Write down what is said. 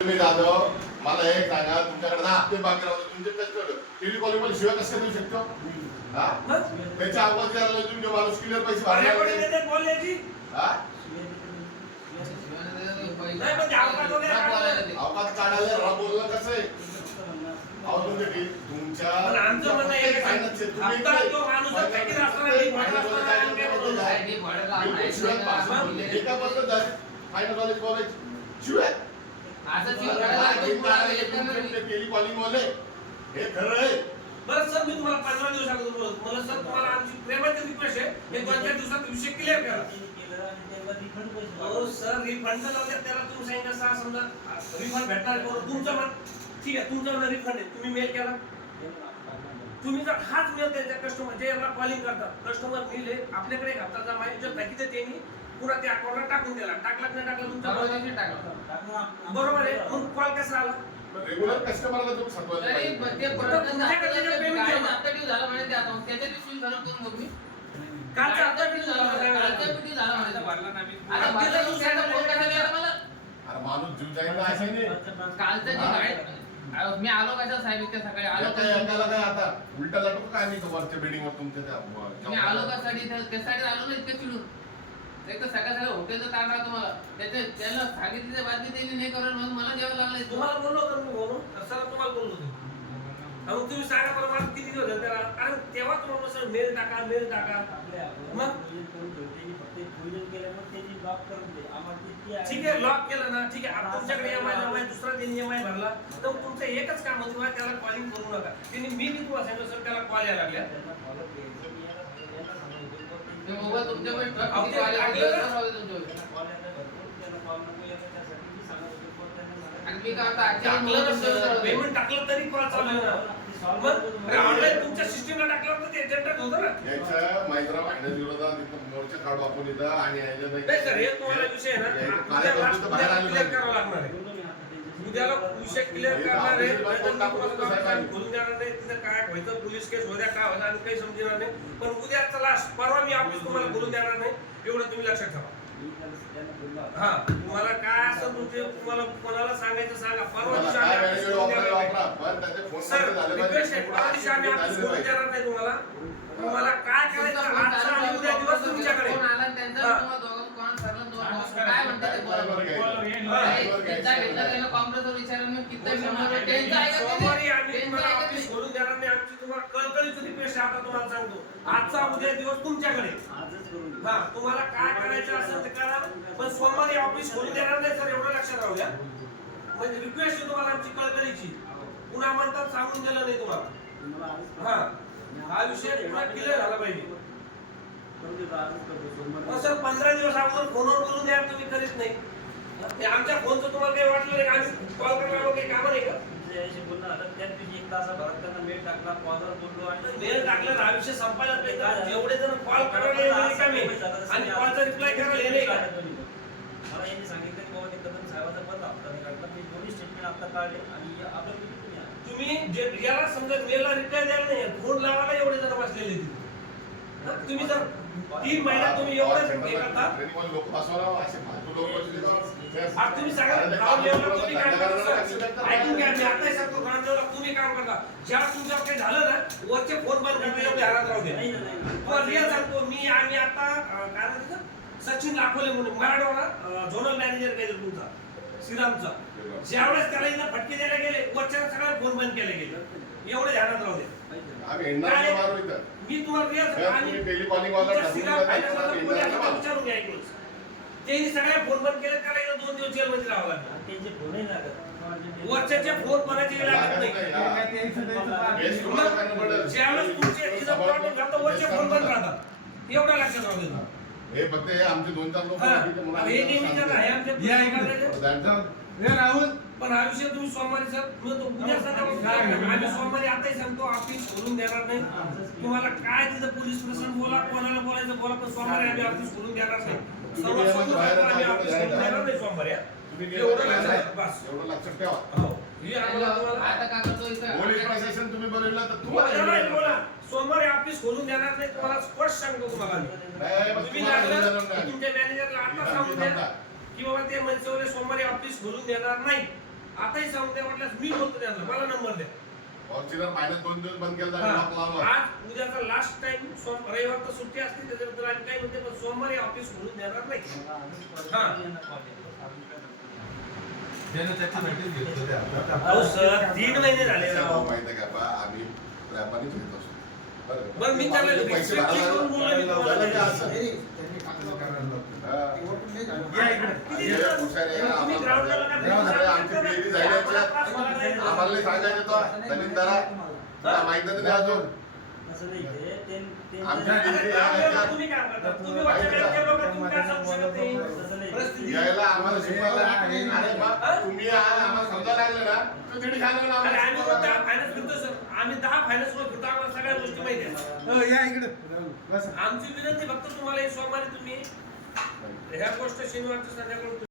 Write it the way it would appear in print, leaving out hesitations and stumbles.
तुम्ही जाधव मला एक सांगा, तुमच्याकडे ना हप्ते बाकी राहतो, तुमचे कसे टेलिकॉलिंग मध्ये शिवाय कसं देऊ शकतो? त्याच्या अगोदर तुमचे माणूस क्लिअर पैसे भरले अवकाश काढायला बोललं कसं आहे? तुमच्या फायनल कॉलेज शिवाय टेलिकॉलिंग वाले हे खरं आहे. बरं सर, मी तुम्हाला 15 दिवस सांगतो. मला सर तुम्हाला आमची प्रेमाची रिक्वेस्ट आहे, हे 2-4 दिवसात विषय क्लिअर करा. हो सर, रिफंड लावले त्याला तुम्ही सांगितलं सहा समजा रिफंड भेटणार करून तुमचं मन ठीक आहे, तुमचं मन रिफंड आहे. तुम्ही मेल केला, तुम्ही जर हाच मेल त्यांच्या कस्टमर जे याला कॉलिंग करतात कस्टमर मेल आहे आपल्याकडे एक हप्ता जमा आहे, जर बाकी त्यांनी पुन्हा त्या अकाउंटला टाकून दिला, टाकला नाही टाकला तुमच्या बरोबर आहे. मग कॉल कसा आला? रेग्युलर कस्टमरला तुम्ही सांगतो ते परत आता ड्यू झाला म्हणे त्या अकाउंट त्याच्या दिवशी झालं करून बघ मी कालचा आता ड्यू झाला म्हणे भरला ना मी आता दिला दुसऱ्याला फोन करायला गेला मला. अरे माणूस जीव जाईल ना असे नाही. कालचं जे काय मी आलो का साहेब इतक्या सकाळी आलो काय एकाला काय आता उलटा लाटू काय नाही का वरच्या बिल्डिंग वर तुमच्या त्या मी आलो का साठी त्यासाठी आलो ना इतकं चिडून एक तर सकाळ सकाळ हॉटेलचं ताण राहतो मला त्याला सांगितली बातमी त्यांनी नाही करत म्हणून मला द्यावं लागलं. तुम्हाला बोललो होतो मी म्हणून सर तुम्हाला बोललो होतो. मग तुम्ही सांगा बरं मला किती दिवस झाले त्याला? कारण तेव्हा तुम्हाला सर मेल टाका मग ठीक आहे, लॉक केलं ना ठीक आहे. आता तुमच्याकडे EMI दुसरा त्यांनी EMI भरला तर तुमचं एकच काम होतं त्याला कॉलिंग करू नका. त्यांनी मी तुम्हाला सांगितलं सर त्याला कॉल यायला लागल्या मोबाईल तुमच्याकडे पेमेंट टाकलं तरी कॉल चालू आहे ना. मग ऑनलाईन तुमच्या सिस्टमला टाकलं तर ते जनरेट होतं ना. याच्या महिंद्रा भांडण विरोधात इथं मोर्चा काढू आपण इथं आणि नाही सर, हे तुम्हाला विषय आहे ना क्लिअर करावा लागणार आहे. उद्याला विषय क्लिअर करणार आहे, बोलून देणार नाही. तिथं काय व्हायचं पोलीस केस होत्या काय होतं आणि काही समजणार नाही. पण उद्या चला परवा मी ऑफिस तुम्हाला बोलून देणार नाही, एवढं तुम्ही लक्षात ठेवा. हा तुम्हाला काय असं तुमचे तुम्हाला कोणाला सांगायचं सांगा. परवा दिवशी सर रिक्वेस्ट आहे, परवा दिवशी आम्ही ऑफिस बोलून देणार नाही तुम्हाला. तुम्हाला काय करायचं आजचा आणि उद्या दिवस तुमच्याकडे. काय म्हणतात ते सोमवारी आम्ही तुम्हाला ऑफिस बोलून देणार नाही. आमची तुम्हाला कळकळीची रिक्वेस्ट आता तुम्हाला सांगतो, आजचा उद्या दिवस तुमच्याकडे. हा तुम्हाला काय करायचं असेल ते करा, पण सोमवारी ऑफिस खोलून देणार नाही सर, एवढं लक्षात राहू द्या. म्हणजे रिक्वेस्ट आहे तुम्हाला आमची कळकळीची. पुन्हा म्हणतात सांगून दिलं नाही तुम्हाला. हा विषय पुन्हा क्लिअर झाला पाहिजे. सर 15 दिवस अगोदर फोनवर बोलून द्या, तुम्ही करीत नाही. आमच्या फोनचं तुम्हाला काही वाटलं नाही? आम्ही कॉल करायला काही काम नाही का? मेल टाकलं हा विषय संपायला पाहिजे. एवढे जण कॉल करायला आणि कॉलचा रिप्लाय करायला येणे का? मला यांनी सांगितलं की बाबा ते कदम साहेबाचा परत हप्ता नाही काढला. मी दोन्ही स्टेटमेंट आता काढले आणि आपलं तुम्ही याला समजा मेलला रिप्लाय द्यायला नाही, फोन लावायला एवढे जण बसलेले. तुम्ही जर 3 महिना तुम्ही एवढं हे करता लोक बसवा असे फालतू लोक आज तुम्ही सगळ्या ग्राउंड लेवलला तुम्ही काम करता. ऐकून घ्या, मी आता सांगतो ग्राउंड लेवलला तुम्ही काम करता. ज्या तुमच्यावर काही झालं ना वरचे फोन बंद करता, एवढे हरात राहू द्या. तुम्हाला रिअल सांगतो मी आम्ही आता काय म्हणतो सचिन लाखोले म्हणून मराठवाडा झोनल मॅनेजर केले तुमचा श्रीरामचा. ज्यावेळेस त्याला इथं फटके द्यायला गेले वरच्या सगळ्या फोन बंद केले गेले. एवढे ध्यानात राहू द्या. मी तुम्हाला रिअल विचारून घ्या ऐकून. त्यांनी सगळ्या फोन बंद केले, त्याला इथं 2 दिवस जेलमध्ये राहावं लागलं. त्यांचे फोनही लागत वरच्याचे फोन कोणाचे लागत नाही. ज्यावेळेस तुमचे इथं प्रॉब्लेम राहतो वरचे फोन बंद राहतात, एवढं लक्षात राहू द्या. हे फक्त आमचे 2-4 लोक हे नेहमीच आहे आमच्या. पण हा विषय तुम्ही सोमवारी सर आम्ही सोमवारी आताही सांगतो ऑफिस खोलून देणार नाही. तुम्हाला काय तिथं पोलीस प्रशासन बोला, कोणाला बोलायचं बोला, पण सोमवारी आम्ही ऑफिस खोलून देणार नाही. आम्ही ऑफिस खोलून देणार नाही सोमवारी. एवढं लक्षात ठेवा. आता का करतो पोलीस प्रशासन तुम्ही बोलवलं तर तुम्हाला सोमवारी ऑफिस खोलून देणार नाही. तुम्हाला स्पष्ट सांगतो तुम्हाला. तुम्ही तुमच्या मॅनेजरला आता सांगून द्या की बाबा ते मनसेवाले सोमवारी ऑफिस खोलून देणार नाही. आताही सांगून द्या म्हटल्यास मी बोलतो त्यांना, मला नंबर द्या. फॉर्च्युनर फायनान्स 2 दिवस बंद केला हा. लॉक लावला. आज उद्याचा लास्ट टाइम रविवार तर सुट्टी असते त्याच्यानंतर आम्ही काय म्हणते पण सोमवारी ऑफिस खोलून देणार नाही. अहो सर 3 महिने झाले राव. माहिती आहे का बा, आम्ही प्रामाणिक घेत असतो. बरं मी त्याला पैसे respect भरायला करून बोललो मी तुम्हाला. झालं का असं? हा. किती हे दिवस? हुशार आहे, तुम्ही आम्हाला ground level ला ग्राउंड level ला आमची काय PhD झाली याच्यात. आम्हाला नाही सांगायचं तो दलिंदरा तुला माहित नाही अजून असं नाही ते आमच्या आता PhD ground level ला याच्यात तुम्ही काय करता? तुम्ही वरच्या बँकेचे लोक तुम्ही काय सांगू शकत नाही? तसं नाही. परिस्थिती. यायला आम्हाला शिकवायला अरे बा, तुम्ही आज आम्हाला समजायला लागले ना तर दीड खायला ना अरे आम्ही रोज 10 आम्हाला. फायनान्स फिरतो सर. आम्ही 10 फायनान्स वर फिरतो, आम्हाला सगळ्या गोष्टी माहिती आहेत. या इकडे बस आमची विनंती फक्त तुम्हाला एक सोमवारी तुम्ही ह्या गोष्ट शनिवारच्या संध्याकाळी